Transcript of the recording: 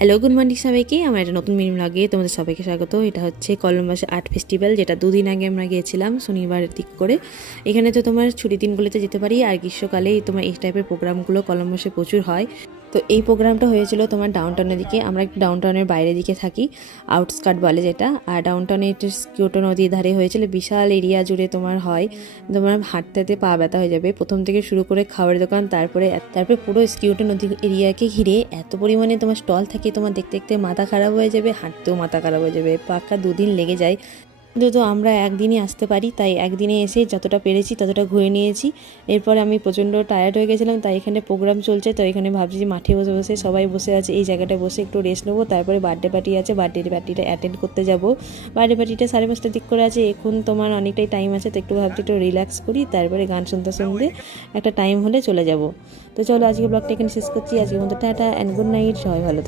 Hello, good morning সবাইকে। আমার একটা নতুন মিনি ব্লগে তোমাদের সবাইকে স্বাগত। এটা হচ্ছে কলম্বাস আর্ট ফেস্টিভ্যাল, যেটা দুদিন আগে আমরা গিয়েছিলাম শনিবারের দিক করে। এখানে তো তোমার ছুটির দিনগুলোতে যেতে পারি, আর গ্রীষ্মকালেই তোমার এই টাইপের প্রোগ্রামগুলো কলম্বাসে প্রচুর হয়। তো এই প্রোগ্রামটা হয়েছিল তোমার ডাউনটাউনের দিকে। আমরা একটু ডাউনটাউনের বাইরের দিকে থাকি, আউটস্কার্ট বলে যেটা। আর ডাউনটাউনে একটু স্কিউটো নদীর ধারে হয়েছিল, বিশাল এরিয়া জুড়ে তোমার হয়। তোমার হাঁটতে পা ব্যথা হয়ে যাবে। প্রথম থেকে শুরু করে খাবারের দোকান, তারপরে পুরো স্কিউটো নদী এরিয়াকে ঘিরে এত পরিমাণে তোমার স্টল থাকে, তোমার দেখতে দেখতে মাথা খারাপ হয়ে যাবে, হাঁটতেও মাথা খারাপ হয়ে যাবে, পাক্কা 2 দিন লেগে যায়। কিন্তু তো আমরা একদিনই আসতে পারি, তাই একদিনে এসে যতটা পেরেছি ততটা ঘুরে নিয়েছি। এরপরে আমি প্রচণ্ড টায়ার্ড হয়ে গেছিলাম, তাই এখানে প্রোগ্রাম চলছে, তো এখানে ভাবছি যে মাঠে বসে বসে সবাই বসে আছে, এই জায়গাটায় বসে একটু রেস্ট নেবো। তারপরে বার্থডে পার্টি আছে, বার্থডে পার্টিটা অ্যাটেন্ড করতে যাব। বার্থডে পার্টিটা 5:30টার দিক করে আছে, এখন তোমার অনেকটাই টাইম আছে, তো একটু ভাবছি একটু রিল্যাক্স করি, তারপরে গান শুনতে শুনতে একটা টাইম হলে চলে যাব। তো চলো, আজকে ব্লগটা এখানে শেষ করছি। আজকের মতো টাটা অ্যান্ড গুড নাইট, সবাই ভালো থেকো।